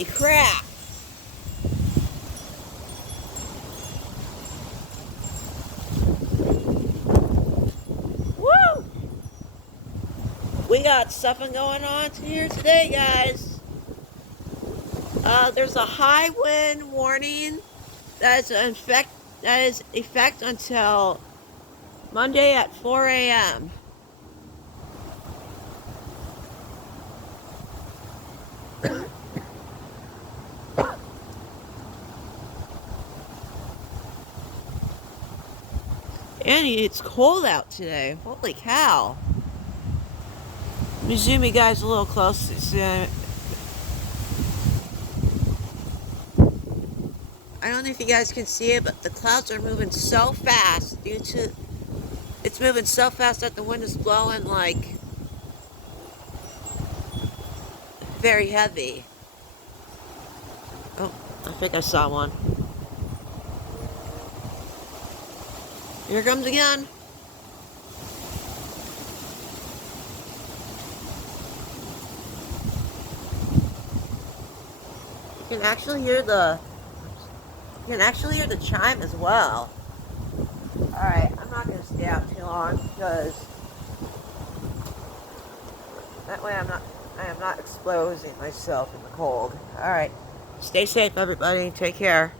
Holy crap! Woo! We got something going on here today, guys. There's a high wind warning that is effect until Monday at 4 a.m. And it's cold out today. Holy cow. Let me zoom you guys a little closer. I don't know if you guys can see it, but the clouds are moving so fast it's moving so fast that the wind is blowing like very heavy. Oh, I think I saw one. Here comes again. You can actually hear the chime as well. Alright, I'm not gonna stay out too long because that way I am not exposing myself in the cold. Alright. Stay safe, everybody. Take care.